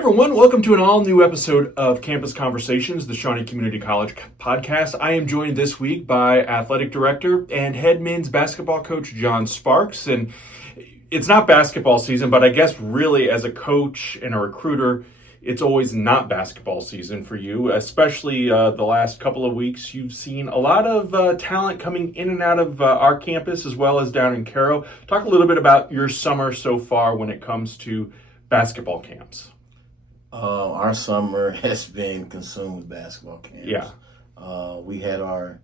Everyone, welcome to an all-new episode of Campus Conversations, the Shawnee Community College podcast. I am joined this week by Athletic Director and head men's basketball coach John Sparks. And it's not basketball season, but I guess really as a coach and a recruiter, it's always not basketball season for you, especially the last couple of weeks. You've seen a lot of talent coming in and out of our campus as well as down in Cairo. Talk a little bit about your summer so far when it comes to basketball camps. Our summer has been consumed with basketball camps. Yeah. We had our,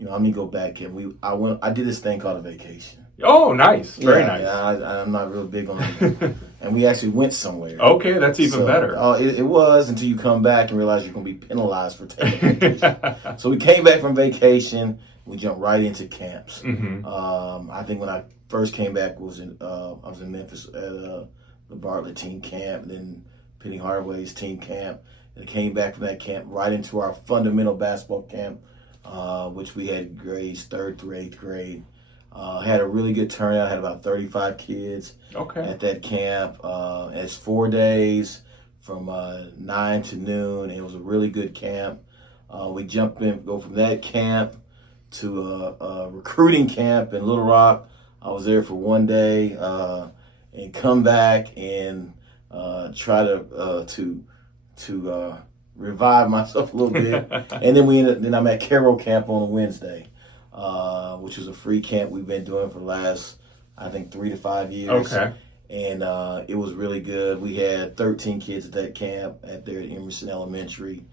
let me go back here. I did this thing called a vacation. Oh, nice. Very nice. Yeah, I'm not real big on it. And we actually went somewhere. Okay, that's even better. It was until you come back and realize you're going to be penalized for taking a vacation. So we came back from vacation. We jumped right into camps. Mm-hmm. I think when I first came back, I was in Memphis at the Bartlett team camp, and then Penny Hardaway's team camp, and came back from that camp right into our fundamental basketball camp, which we had grades 3rd through 8th grade. Had a really good turnout, had about 35 kids at that camp. It's 4 days from 9 to noon. It was a really good camp. We go from that camp to a recruiting camp in Little Rock. I was there for 1 day and come back and try to revive myself a little bit, and then I'm at Cairo camp on a Wednesday, which was a free camp we've been doing for the last, I think, 3 to 5 years. Okay. And it was really good. We had 13 kids at that camp there at Emerson Elementary,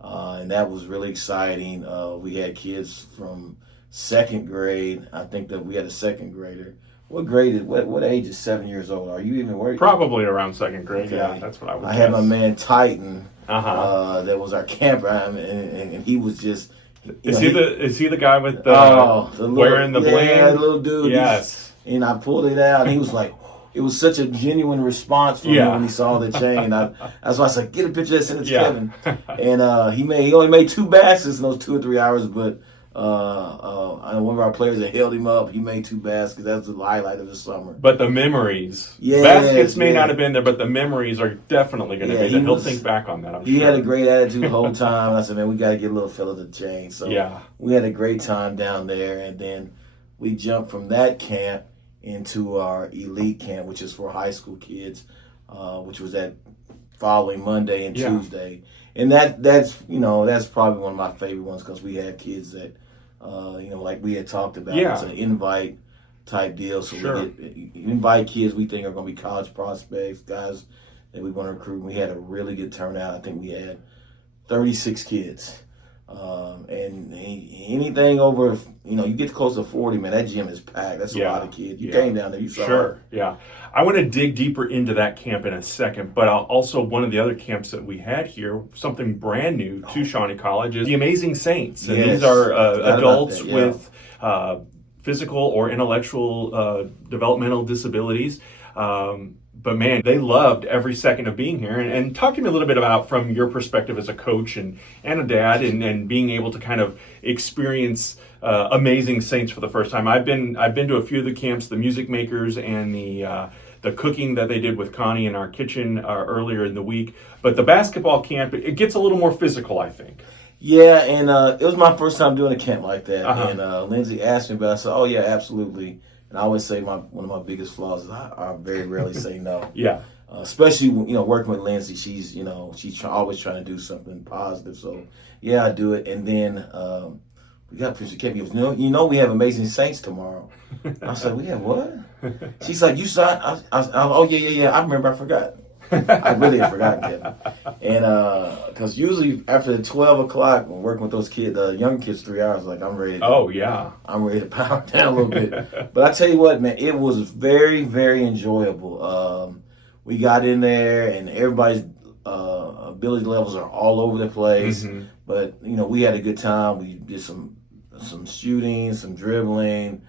and that was really exciting. We had kids from 2nd grade. I think that we had a 2nd grader. What age is 7 years old? Are you even worried? Probably around 2nd grade. Okay. Yeah, that's what I would guess. I had my man Titan. That was our camper, and he was just. Is he the guy with the wearing the bling? Yeah, the little dude. Yes. And I pulled it out, and he was like, it was such a genuine response from him when he saw the chain. That's why I said, get a picture of that, send it to Kevin. And he only made 2 baskets in those 2 or 3 hours, but. One of our players that held him up, he made 2 baskets. That's the highlight of the summer. But the memories, baskets may not have been there, but the memories are definitely going to be there. He'll think back on that, I'm sure. He had a great attitude the whole time. I said, man, we got to get a little fella to change. So we had a great time down there, and then we jumped from that camp into our elite camp, which is for high school kids, which was that following Monday and Tuesday. And that's probably one of my favorite ones because we have kids that, like we had talked about, it's an invite type deal. So we invite kids we think are going to be college prospects, guys that we want to recruit. We had a really good turnout. I think we had 36 kids. And anything over, you get close to 40, man, that gym is packed. That's a lot of kids. You came down there, you saw it. Yeah. I want to dig deeper into that camp in a second, but also one of the other camps that we had here, something brand new to Shawnee College, is the Amazing Saints. And these are adults with physical or intellectual developmental disabilities. But man, they loved every second of being here. And talk to me a little bit about, from your perspective as a coach and a dad, and being able to kind of experience Amazing Saints for the first time. I've been to a few of the camps, the music makers and the cooking that they did with Connie in our kitchen earlier in the week. But the basketball camp, it gets a little more physical, I think. Yeah, and it was my first time doing a camp like that. And Lindsay asked me about it. I said, oh, yeah, absolutely. And I always say one of my biggest flaws is I very rarely say no. Yeah. Especially working with Lindsay, she's always trying to do something positive. So yeah, I do it. And then we got Fisher Kevin. He goes, we have Amazing Saints tomorrow. I said, we have what? She's like, you saw it? Oh yeah. I remember. I forgot. I really had forgotten, Kevin. And because usually after 12 o'clock, when working with those kids, the young kids, 3 hours, like I'm ready. I'm ready to power down a little bit. But I tell you what, man, it was very, very enjoyable. We got in there, and everybody's ability levels are all over the place. Mm-hmm. But we had a good time. We did some shooting, some dribbling,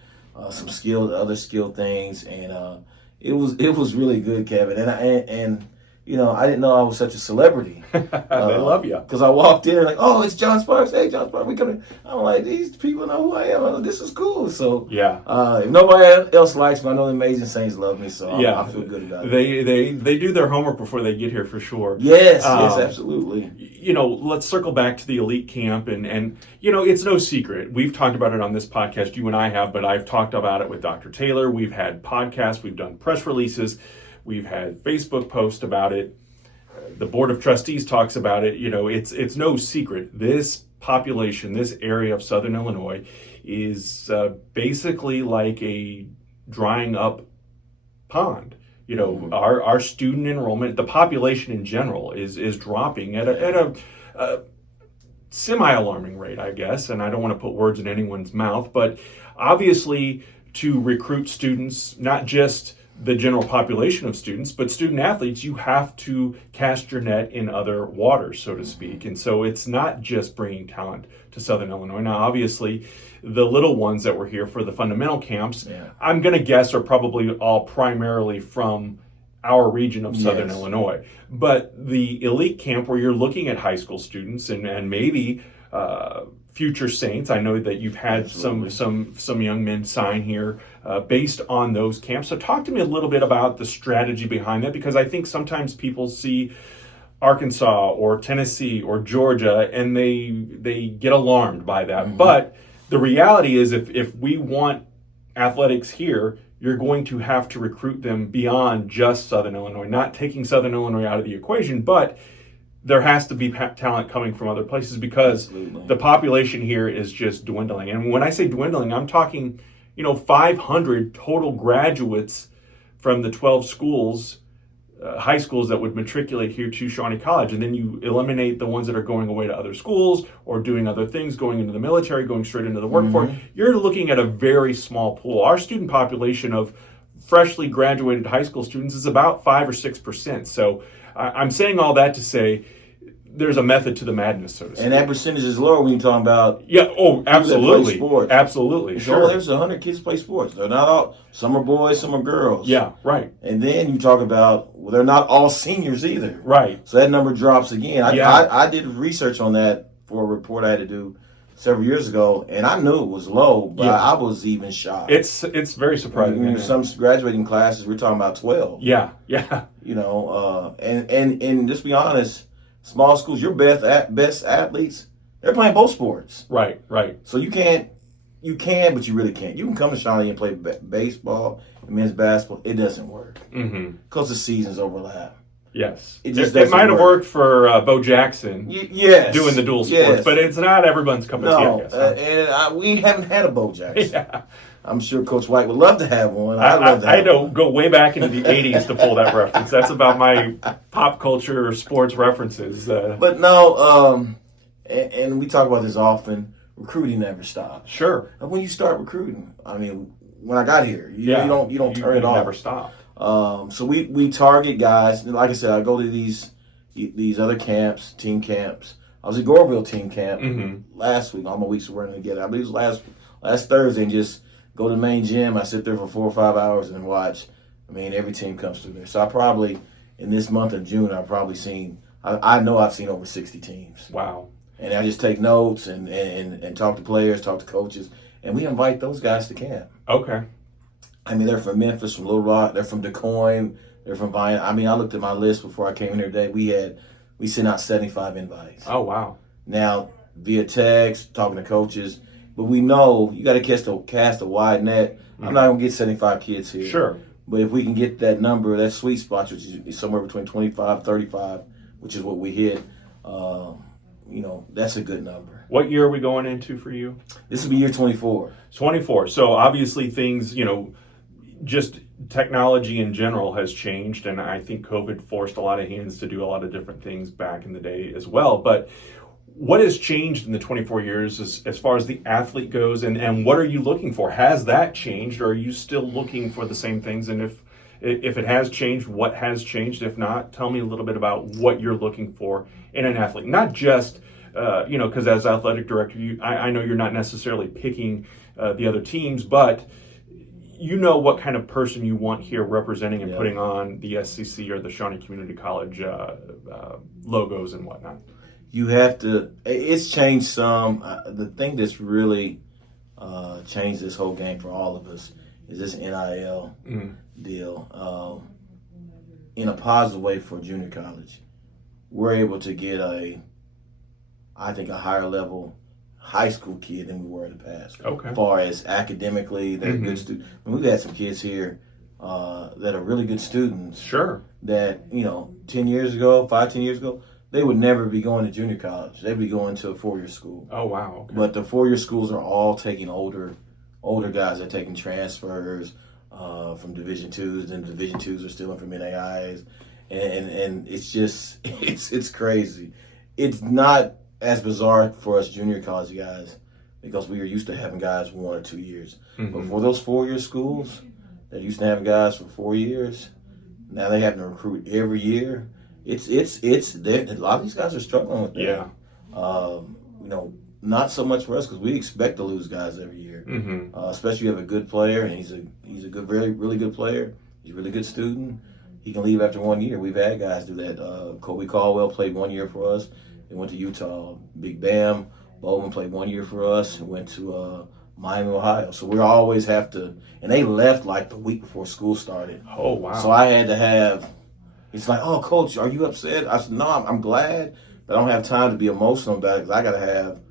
some other skill things, and it was really good, Kevin. And I didn't know I was such a celebrity. They love you. Because I walked in like, oh, it's John Sparks. Hey, John Sparks, we coming. I'm like, these people know who I am. I'm like, this is cool. So if nobody else likes me, I know the Amazing Saints love me, so I feel good about it. They do their homework before they get here for sure. Yes, absolutely. Let's circle back to the elite camp, and it's no secret. We've talked about it on this podcast, you and I have, but I've talked about it with Dr. Taylor. We've had podcasts, we've done press releases, we've had Facebook posts about it. The Board of Trustees talks about it. It's no secret. This population, this area of Southern Illinois is basically like a drying up pond. Our student enrollment, the population in general is dropping at a semi-alarming rate, I guess, and I don't want to put words in anyone's mouth, but obviously to recruit students, not just the general population of students, but student athletes, you have to cast your net in other waters, so to speak. And so it's not just bringing talent to Southern Illinois. Now, obviously, the little ones that were here for the fundamental camps, I'm going to guess are probably all primarily from our region of Southern Illinois. But the elite camp, where you're looking at high school students and maybe future Saints, I know that you've had some young men sign here based on those camps. So talk to me a little bit about the strategy behind that, because I think sometimes people see Arkansas or Tennessee or Georgia and they get alarmed by that. Mm-hmm. But the reality is if we want athletics here, you're going to have to recruit them beyond just Southern Illinois, not taking Southern Illinois out of the equation, but there has to be talent coming from other places, because the population here is just dwindling. And when I say dwindling, I'm talking, 500 total graduates from the 12 schools, high schools that would matriculate here to Shawnee College. And then you eliminate the ones that are going away to other schools or doing other things, going into the military, going straight into the workforce. Mm-hmm. You're looking at a very small pool. Our student population of freshly graduated high school students is about 5 or 6%. So I'm saying all that to say there's a method to the madness, so to speak. And that percentage is lower when you're talking about absolutely. Sports. Absolutely. Sure. There's 100 kids play sports. They're not all, some are boys, some are girls. Yeah, right. And then you talk about, they're not all seniors either. Right. So that number drops again. I did research on that for a report I had to do several years ago, and I knew it was low, but I was even shocked. It's very surprising. Some graduating classes, we're talking about 12. Yeah. And just be honest, small schools, your best athletes, they're playing both sports. Right. So you can, but you really can't. You can come to Shawnee and play baseball and men's basketball. It doesn't work because the seasons overlap. Yes. It might have worked for Bo Jackson doing the dual sports, but it's not everyone's cup of tea, I guess. And we haven't had a Bo Jackson. Yeah. I'm sure Coach White would love to have one. I don't go way back into the 80s to pull that reference. That's about my pop culture sports references. But no, and we talk about this often, recruiting never stops. Sure. And when you start recruiting, I mean, when I got here, you don't turn it off. Never stop. So we target guys. Like I said, I go to these other camps, team camps. I was at Goreville team camp last week. All my weeks were running together. I believe it was last Thursday, and just go to the main gym. I sit there for 4 or 5 hours and watch. I mean, every team comes through there. So I probably, in this month of June, I know I've seen over 60 teams. Wow. And I just take notes and talk to players, talk to coaches, and we invite those guys to camp. Okay. I mean, they're from Memphis, from Little Rock, they're from DeCoin, they're from Vine. I mean, I looked at my list before I came in here today. We sent out 75 invites. Oh, wow. Now, via text, talking to coaches, but we know you got to cast a wide net. I'm not going to get 75 kids here. Sure. But if we can get that number, that sweet spot, which is somewhere between 25, 35, which is what we hit, that's a good number. What year are we going into for you? This will be year 24. 24. So obviously things, just technology in general has changed, and I think COVID forced a lot of hands to do a lot of different things back in the day as well. But what has changed in the 24 years as far as the athlete goes, and what are you looking for? Has that changed, or are you still looking for the same things? And if it has changed, what has changed? If not, tell me a little bit about what you're looking for in an athlete. Not just, because as athletic director, I know you're not necessarily picking the other teams, but you know what kind of person you want here representing and Yeah. putting on the SCC or the Shawnee Community College logos and whatnot. You have to. It's changed some. The thing that's really changed this whole game for all of us is this NIL deal. In a positive way for junior college, we're able to get I think, a higher level high school kid than we were in the past. Okay. As far as academically, they're good students. I mean, we've had some kids here that are really good students. Sure. That, 10 years ago, 5-10 years ago, they would never be going to junior college. They'd be going to a 4-year school. Oh, wow. Okay. But the 4-year schools are all taking older guys. They're taking transfers from Division IIs, and Division IIs are stealing from NAIs. And it's just, it's crazy. It's not as bizarre for us junior college guys because we are used to having guys 1 or 2 years. But for those 4-year schools that used to have guys for 4 years, now they have to recruit every year. It's a lot of these guys are struggling with that. Yeah. Not so much for us because we expect to lose guys every year. Especially if you have a good player and he's a good, really, really good player. He's a really good student. He can leave after 1 year. We've had guys do that. Kobe Caldwell played 1 year for us. He went to Utah. Big Bam Bowman played 1 year for us and went to Miami, Ohio. So we always have to, and they left like the week before school started. Oh, wow. So I had to have, it's like, oh, coach, are you upset? I said, no, I'm glad, but I don't have time to be emotional about it because I got to have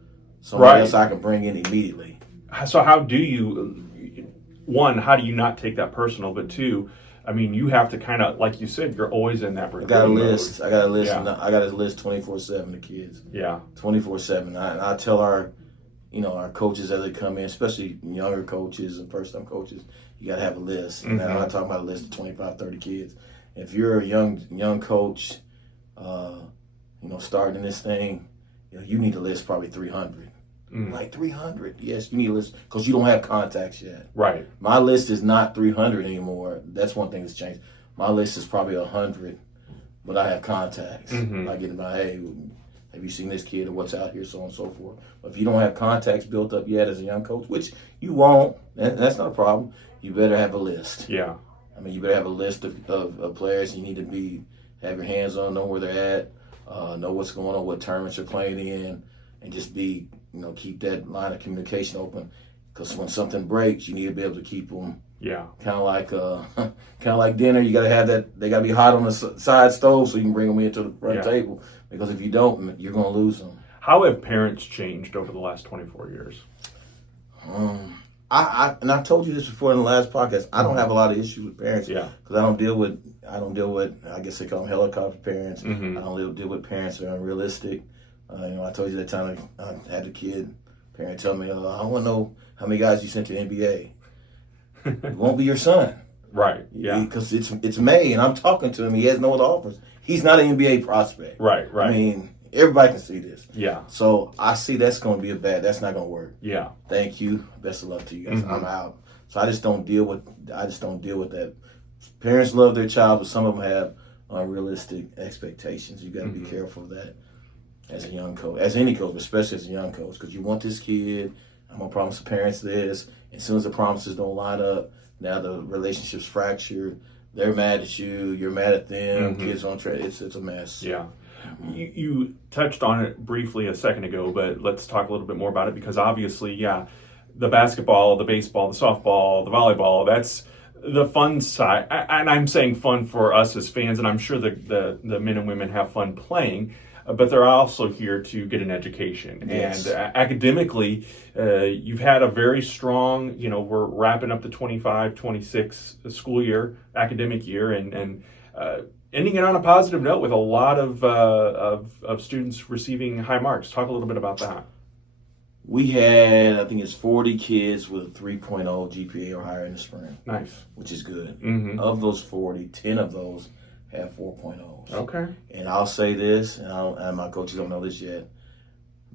somebody else I can bring in immediately. So how do you, one, how do you not take that personal? But two, I mean, you have to kind of, like you said, you're always in that recruiting I got a mode. list. I got a list 24/7 of kids. Yeah. 24/7. I tell our coaches as they come in, especially younger coaches and first-time coaches, you got to have a list. And I'm not talking about a list of 25, 30 kids. If you're a young coach, starting in this thing, you need to list probably 300. Like 300, yes, you need a list because you don't have contacts yet. Right. My list is not 300 anymore. That's one thing that's changed. My list is probably 100, but I have contacts. I get about, hey, have you seen this kid or what's out here, so on and so forth. But if you don't have contacts built up yet as a young coach, which you won't, that's not a problem. You better have a list. Yeah. I mean, you better have a list of players you need to have your hands on, know where they're at, know what's going on, what tournaments they're playing in, and just keep that line of communication open. Because when something breaks, you need to be able to keep them. Yeah. Kind of like dinner. You got to have that. They got to be hot on the side stove so you can bring them into the front table. Because if you don't, you're going to lose them. How have parents changed over the last 24 years? I've told you this before in the last podcast. I don't have a lot of issues with parents. Yeah. Because I don't deal with. I guess they call them helicopter parents. I don't deal with parents that are unrealistic. I told you that time I had a kid, parent tell me, I want to know how many guys you sent to the NBA. It won't be your son. Right, yeah. Because it's May, and I'm talking to him. He has no other offers. He's not an NBA prospect. Right. I mean, everybody can see this. Yeah. So I see that's going to be that's not going to work. Yeah. Thank you. Best of luck to you guys. I'm out. So I just don't deal with that. Parents love their child, but some of them have unrealistic expectations. You got to be careful of that. As a young coach, as any coach, but especially as a young coach, because you want this kid. I'm gonna promise the parents this. As soon as the promises don't line up, now the relationship's fractured. They're mad at you. You're mad at them. Kids on track. It's a mess. Yeah. You touched on it briefly a second ago, but let's talk a little bit more about it because obviously, the basketball, the baseball, the softball, the volleyball, that's the fun side. And I'm saying fun for us as fans, and I'm sure the men and women have fun playing. But they're also here to get an education. Yes. And academically, you've had a very strong, we're wrapping up the 25-26 school year, academic year, and ending it on a positive note with a lot of students receiving high marks. Talk a little bit about that. We had, I think it's 40 kids with a 3.0 GPA or higher in the spring. Nice. Which is good. Of those 40, 10 of those have 4.0s. Okay. And I'll say this, and my coaches don't know this yet.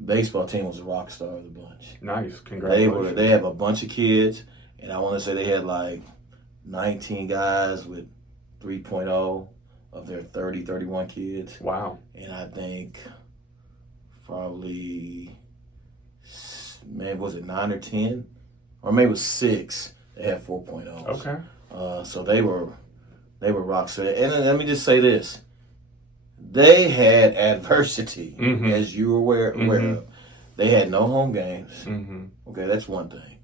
Baseball team was a rock star of the bunch. Nice, congratulations. They have a bunch of kids, and I want to say they had like 19 guys with 3.0 of their 30, 31 kids. Wow. And I think probably, was it 9 or 10? Or maybe it was 6 They had 4.0s. Okay. So they were rock solid. And let me just say this: they had adversity, as you were aware of. They had no home games. Okay, that's one thing.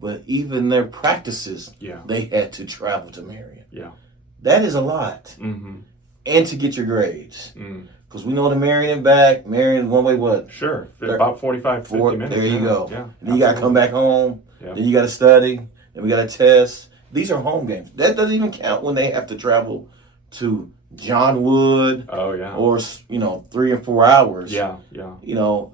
But even their practices, they had to travel to Marion. Yeah. That is a lot. And to get your grades. Because we know the Marion and back. Marion one way what? Sure. About 45, 50 minutes. There you go. Yeah. Then you got to come back home. Yeah. Then you got to study. Then we got to test. These are home games. That doesn't even count when they have to travel to John Wood. Oh, yeah. Or, 3 or 4 hours. Yeah.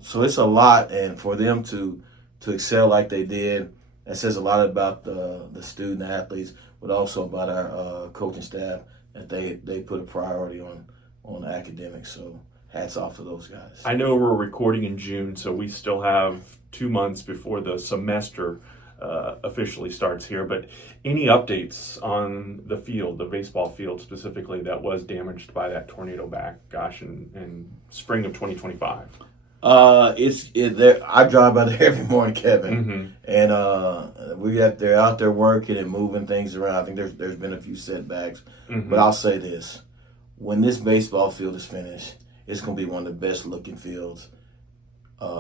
So it's a lot. And for them to excel like they did, that says a lot about the student athletes, but also about our coaching staff, that they put a priority on academics. So hats off to those guys. I know we're recording in June, so we still have 2 months before the semester officially starts here. But any updates on the field, the baseball field specifically, that was damaged by that tornado back, in spring of 2025? I drive by there every morning, Kevin, and they're out there working and moving things around. I think there's been a few setbacks, but I'll say this: when this baseball field is finished, it's going to be one of the best looking fields,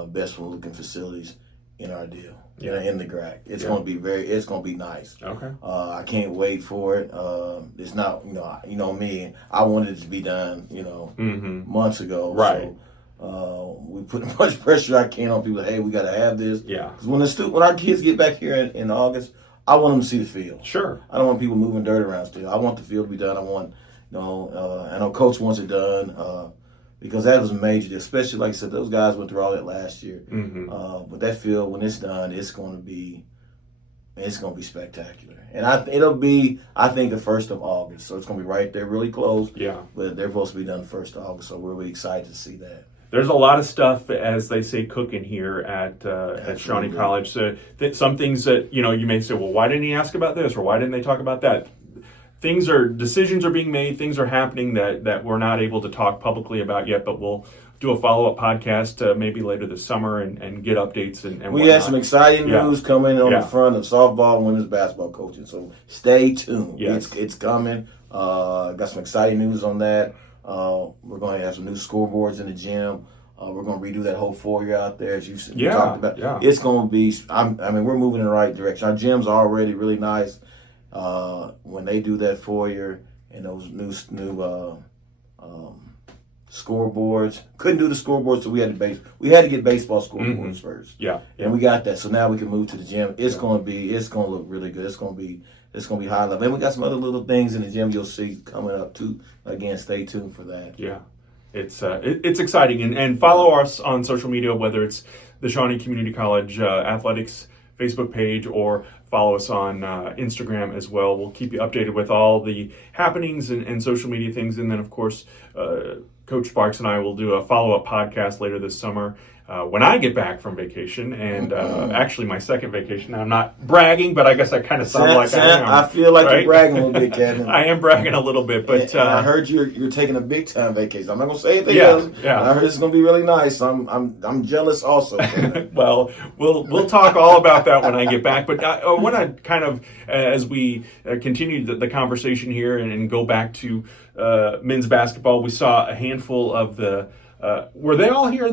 best looking facilities in our deal. In the GRAC. It's going to be nice. Okay. I can't wait for it. It's not, me. I wanted it to be done, months ago. Right. So, we put as much pressure I can on people. Hey, we got to have this. Yeah. Because when our kids get back here in August, I want them to see the field. Sure. I don't want people moving dirt around still. I want the field to be done. I want, I know Coach wants it done. Because that was a major, especially like I said, those guys went through all that last year. But that field, when it's done, it's going to be spectacular. And it'll be, I think, the 1st of August. So it's going to be right there, really close. Yeah. But they're supposed to be done the 1st of August. So we're really excited to see that. There's a lot of stuff, as they say, cooking here at Shawnee College. So some things that you may say, well, why didn't he ask about this, or why didn't they talk about that? Decisions are being made, things are happening that we're not able to talk publicly about yet, but we'll do a follow-up podcast maybe later this summer and get updates and we have some exciting news coming on the front of softball and women's basketball coaching, so stay tuned. Yes. It's coming. Got some exciting news on that. We're going to have some new scoreboards in the gym. We're going to redo that whole foyer out there, as you talked about. Yeah. It's going to be, we're moving in the right direction. Our gym's already really nice. When they do that foyer and those new scoreboards, couldn't do the scoreboards, so we had to get baseball scoreboards first. Yeah, and we got that, so now we can move to the gym. It's going to look really good. It's going to be high level, and we got some other little things in the gym you'll see coming up too. Again, stay tuned for that. Yeah, it's exciting, and follow us on social media, whether it's the Shawnee Community College athletics Facebook page, or follow us on Instagram as well. We'll keep you updated with all the happenings and social media things. And then, of course, Coach Sparks and I will do a follow-up podcast later this summer when I get back from vacation, and actually my second vacation. Now, I'm not bragging, but I guess I kind of sound like I am. I feel like you're bragging a little bit, Kevin. I am bragging a little bit, but and I heard you're taking a big time vacation. I'm not gonna say anything else. Yeah. I heard it's gonna be really nice. I'm jealous also. Well, we'll talk all about that when I get back. But I want to kind of, as we continue the conversation here and go back to men's basketball, we saw a handful of the. Were they all here?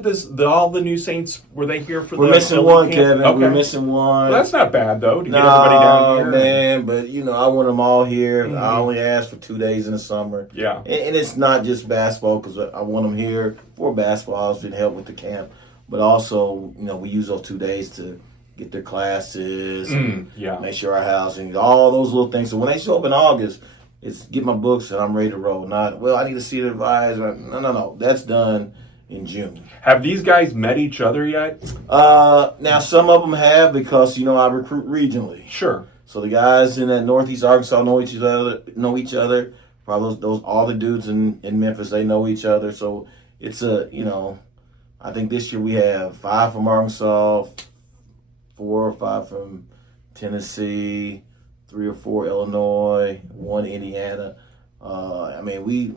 All the new Saints, were they here for the? We're missing one, camp? Kevin. Okay. We're missing one. Well, that's not bad though to get everybody down here. Man, but I want them all here. Mm-hmm. I only asked for 2 days in the summer. Yeah, and it's not just basketball, because I want them here for basketball to help with the camp, but also we use those 2 days to get their classes, make sure our housing, all those little things. So when they show up in August, it's get my books and I'm ready to roll. Not, I need to see the advisor. No. That's done in June. Have these guys met each other yet? Now, some of them have, because, I recruit regionally. Sure. So the guys in that Northeast Arkansas know each other. Probably those all the dudes in Memphis, they know each other. So it's I think this year we have 5 from Arkansas, 4 or 5 from Tennessee, 3 or 4 Illinois, 1 Indiana. We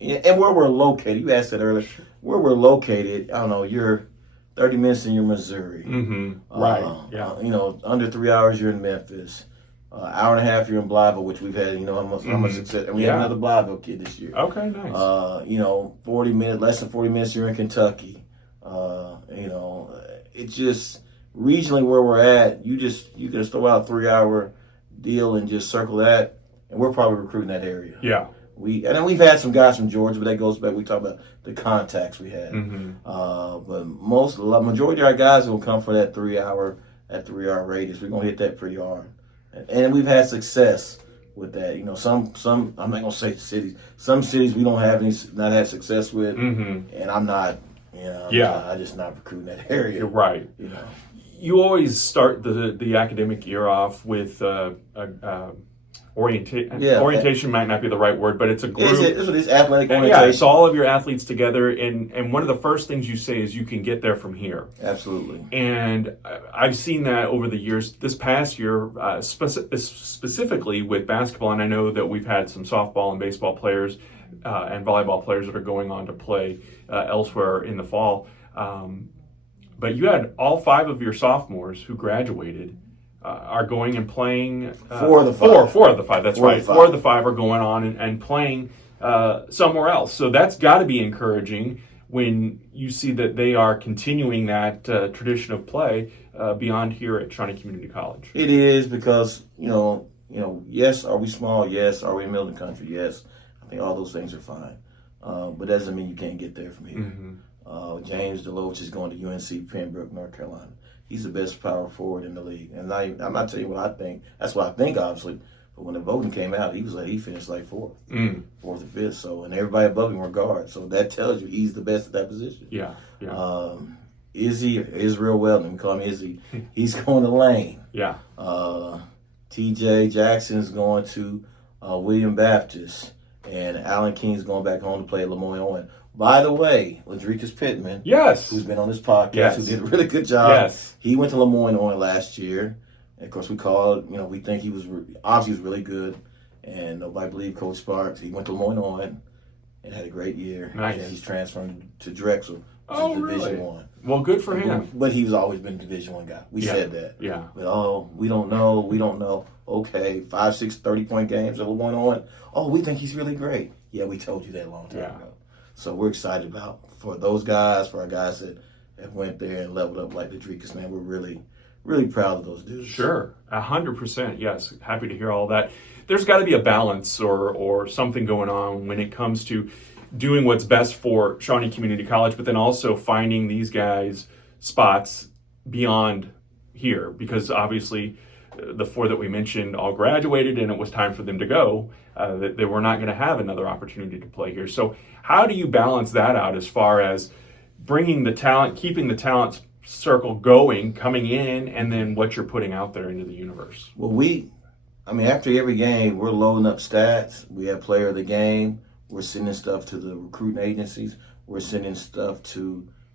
and where we're located. You asked that earlier. Where we're located, I don't know. You're 30 minutes in your Missouri. Mm-hmm. Right. Yeah. Under 3 hours, you're in Memphis. hour and a half here in Blytheville, which we've had, how much success. And we had another Blytheville kid this year. Okay, nice. 40 minutes, less than 40 minutes here in Kentucky. It's just regionally where we're at. You can throw out a 3-hour deal and just circle that, and we're probably recruiting that area. Yeah. And then we've had some guys from Georgia, but that goes back. We talk about the contacts we had. But majority of our guys will come for that 3-hour radius. We're gonna hit that pretty hard, and we've had success with that. Some I'm not gonna say cities. Some cities we don't have not had success with, and I'm not. I'm just not recruiting that area. You're right. You always start the academic year off with orientation might not be the right word, but it's a group. It's athletic orientation. Yeah, it's all of your athletes together, and one of the first things you say is you can get there from here. Absolutely. And I've seen that over the years. This past year, specifically with basketball, and I know that we've had some softball and baseball players and volleyball players that are going on to play elsewhere in the fall. But you had all 5 of your sophomores who graduated are going and playing. 4 of the 5. 4 of the 5, that's right. 4 of the 5 are going on and playing somewhere else. So that's got to be encouraging when you see that they are continuing that tradition of play beyond here at Shawnee Community College. It is because, yes, are we small? Yes. Are we in the middle of the country? Yes. I think all those things are fine. But that doesn't mean you can't get there from here. James Deloach is going to UNC Pembroke, North Carolina. He's the best power forward in the league. And I'm not telling you what I think. That's what I think, obviously. But when the voting came out, he finished like 4th or 5th. So, and everybody above him were guards. So that tells you he's the best at that position. Yeah. Israel Weldon, we call him Izzy. He's going to Lane. Yeah. T.J. Jackson's going to William Baptist. And Alan King's going back home to play at Lemoyne Owen. By the way, Ladrikus Pittman, who's been on this podcast, who did a really good job. He went to Lemoyne Owen last year. And of course, we think he was really good. And nobody believed Coach Sparks. He went to Lemoyne Owen and had a great year. Nice. And he's transferring to Drexel, Division I. Well, good for him. But he's always been a Division I guy. We said that. Yeah. But, we don't know. Okay, 5, 6, 30-point games at Lemoyne Owen. Oh, we think he's really great. Yeah, we told you that a long time ago. So we're excited for those guys, for our guys that went there and leveled up like the Ladrikus. Man, we're really, really proud of those dudes. Sure, 100%. Yes, happy to hear all that. There's got to be a balance or something going on when it comes to doing what's best for Shawnee Community College, but then also finding these guys spots beyond here, because obviously the 4 that we mentioned all graduated and it was time for them to go. That they were not going to have another opportunity to play here. So how do you balance that out as far as bringing the talent, keeping the talent circle going, coming in, and then what you're putting out there into the universe? Well, after every game, we're loading up stats. We have player of the game. We're sending stuff to the recruiting agencies. We're sending stuff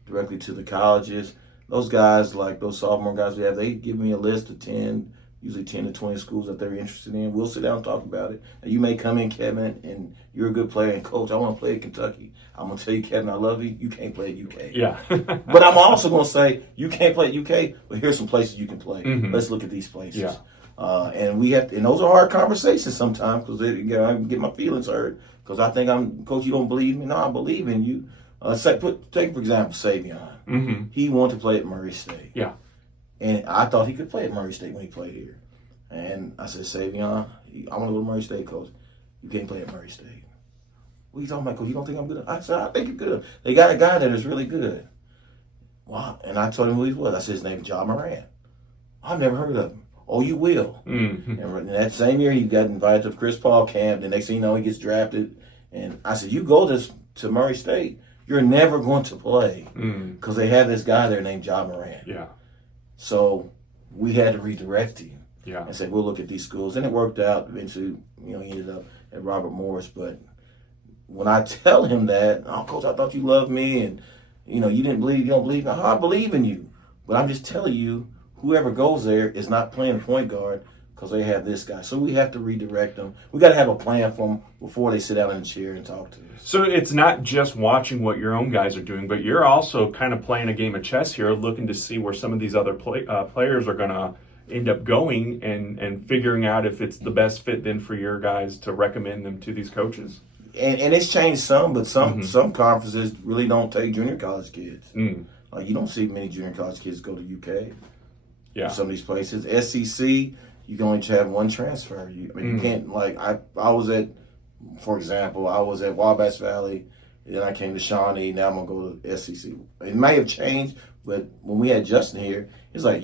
directly to the colleges. Those guys, like those sophomore guys we have, they give me a list of 10, usually 10 to 20 schools that they're interested in. We'll sit down and talk about it. Now, you may come in, Kevin, and you're a good player, and coach, I want to play at Kentucky. I'm going to tell you, Kevin, I love you. You can't play at UK. Yeah. But I'm also going to say, you can't play at UK, but here's some places you can play. Let's look at these places. Yeah. And those are hard conversations sometimes because I get my feelings hurt because I think coach, you don't believe me? No, I believe in you. Take, for example, Savion. He wanted to play at Murray State. Yeah. And I thought he could play at Murray State when he played here. And I said, Savion, I want to go to Murray State, coach. You can't play at Murray State. What are you talking about, coach? You don't think I'm good? I said, I think you're good. They got a guy that is really good. Wow. And I told him who he was. I said, his name is John Moran. I've never heard of him. Oh, you will. And that same year, he got invited to the Chris Paul camp. The next thing you know, he gets drafted. And I said, you go to Murray State, you're never going to play because they have this guy there named John Moran. Yeah. So we had to redirect him and say, we'll look at these schools. And it worked out. Eventually, he ended up at Robert Morris. But when I tell him that, oh, coach, I thought you loved me. And, you don't believe me. I believe in you. But I'm just telling you, whoever goes there is not playing point guard because they have this guy. So we have to redirect them. We got to have a plan for them before they sit down in the chair and talk to us. So it's not just watching what your own guys are doing, but you're also kind of playing a game of chess here, looking to see where some of these other players are going to end up going and figuring out if it's the best fit then for your guys to recommend them to these coaches. And it's changed some, but some conferences really don't take junior college kids. Like you don't see many junior college kids go to UK. Yeah. Some of these places, SEC, you can only have one transfer. You can't like I was at, for example, I was at Wabash Valley, and then I came to Shawnee. Now I'm gonna go to SEC. It may have changed, but when we had Justin here, it's like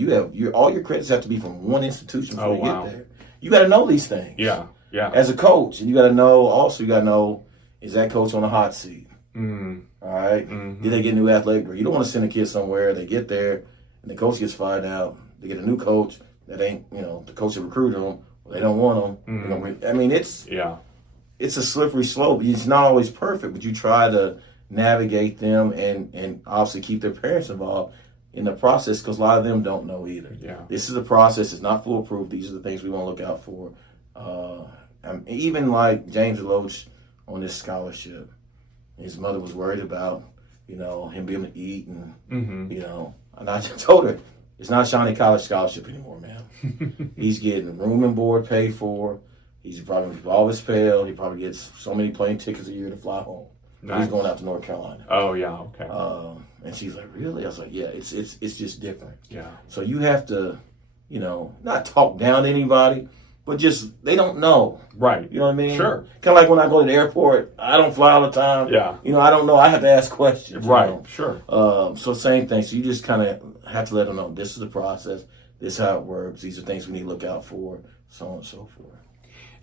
all your credits have to be from one institution before you get there. You got to know these things. Yeah. As a coach, and you got to know, is that coach on the hot seat? All right. Did they get a new athletic director? You don't want to send a kid somewhere. They get there, and the coach gets fired out. They get a new coach that ain't, the coach that recruited them. They don't want them. I mean, it's a slippery slope. It's not always perfect, but you try to navigate them and obviously keep their parents involved in the process because a lot of them don't know either. Yeah. This is a process. It's not foolproof. These are the things we want to look out for. Even like James Loach on this scholarship, his mother was worried about, him being able to eat and, and I just told her, it's not a Shawnee College scholarship anymore, man. He's getting room and board paid for. He's probably always paid. He probably gets so many plane tickets a year to fly home. Nice. He's going out to North Carolina. Oh, yeah, okay. And she's like, really? I was like, yeah, it's just different. Yeah. So you have to, not talk down to anybody, but just, they don't know. Right. You know what I mean? Sure. Kind of like when I go to the airport, I don't fly all the time. Yeah. I don't know. I have to ask questions. Right. Sure. So same thing. So you just kind of have to let them know this is the process. This is how it works. These are things we need to look out for, so on and so forth.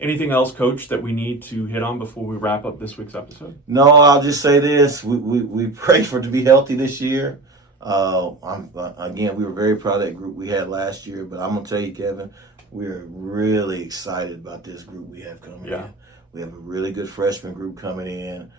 Anything else, Coach, that we need to hit on before we wrap up this week's episode? No, I'll just say this. We pray for it to be healthy this year. Again, we were very proud of that group we had last year, but I'm going to tell you, Kevin, we're really excited about this group we have coming in. We have a really good freshman group coming in.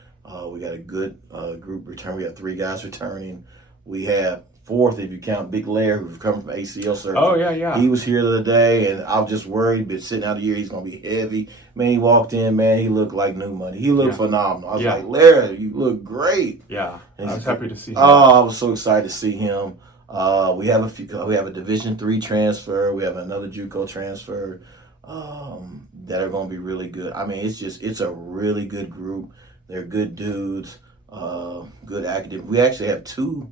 We got a good group return. We have 3 guys returning. We have 4th, if you count Big Lair, who's coming from ACL surgery. Oh, yeah. He was here the other day, and I was just worried, but sitting out the year, he's going to be heavy. Man, he walked in, man, he looked like new money. He looked phenomenal. I was like, Lair, you look great. Yeah, I was happy to see him. Oh, I was so excited to see him. We have a Division III transfer. We have another JUCO transfer that are going to be really good. I mean, it's a really good group. They're good dudes, good academic. We actually have 2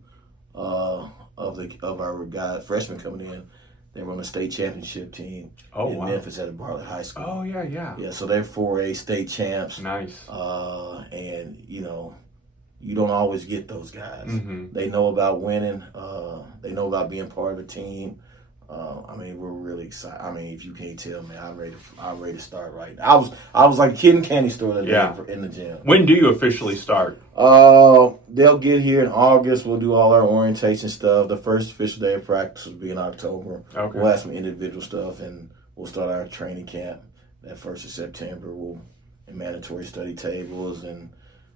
of our guys, freshmen coming in. They were on the state championship team in Memphis at Bartlett High School. Oh, yeah. Yeah, so they're 4A state champs. Nice. And, you don't always get those guys. They know about winning. They know about being part of a team. We're really excited. If you can't tell, man, I'm ready to start right now. I was like a kid in a candy store in the gym. When do you officially start? They'll get here in August. We'll do all our orientation stuff. The first official day of practice will be in October. Okay. We'll have some individual stuff, and we'll start our training camp that 1st of September. We'll in mandatory study tables and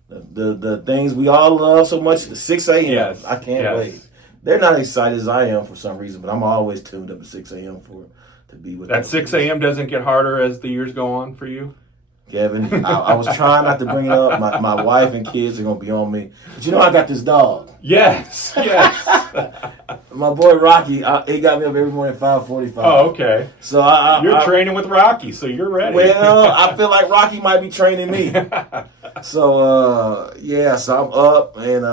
the things we all love so much. The 6 a.m. Yes. I can't wait. They're not excited as I am for some reason, but I'm always tuned up at 6 a.m. to be with that. 6 a.m. doesn't get harder as the years go on for you? Kevin, I was trying not to bring it up. My wife and kids are going to be on me. But I got this dog. Yes. My boy Rocky, he got me up every morning at 5:45. Oh, okay. So you're training with Rocky, so you're ready. Well, I feel like Rocky might be training me. So, so I'm up and,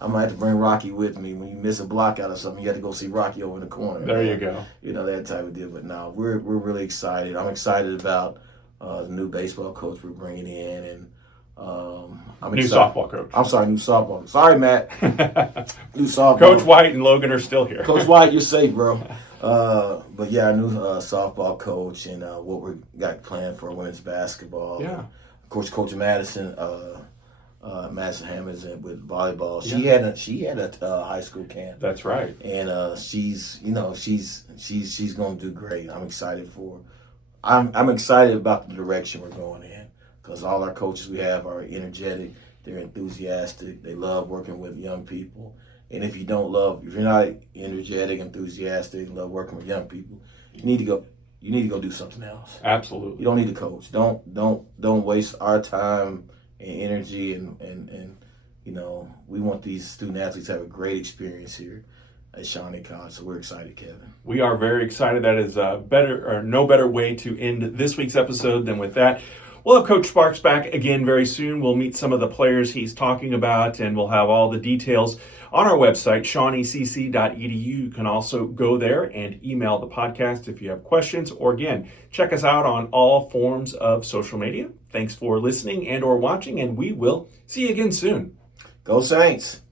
I might have to bring Rocky with me. When you miss a block out or something, you got to go see Rocky over in the corner. There you go. That type of deal. But no, we're really excited. I'm excited about the new baseball coach we're bringing in, and I'm new excited. Softball coach. I'm sorry, new softball. Sorry, Matt. New softball. Coach White and Logan are still here. Coach White, you're safe, bro. But yeah, our new softball coach and what we got planned for women's basketball. Yeah. And of course, Coach Madison. Madison Hammonds with volleyball. Yeah. She had a high school camp. That's right. And she's going to do great. I'm excited for her. I'm excited about the direction we're going in because all our coaches we have are energetic. They're enthusiastic. They love working with young people. And if you're not energetic, enthusiastic, and love working with young people, you need to go do something else. Absolutely. You don't need to coach. Don't waste our time and energy and we want these student athletes to have a great experience here. at Shawnee College. So we're excited, Kevin. We are very excited. That is no better way to end this week's episode than with that. We'll have Coach Sparks back again very soon. We'll meet some of the players he's talking about, and we'll have all the details on our website, shawneecc.edu. You can also go there and email the podcast if you have questions, or again, check us out on all forms of social media. Thanks for listening and or watching, and we will see you again soon. Go Saints!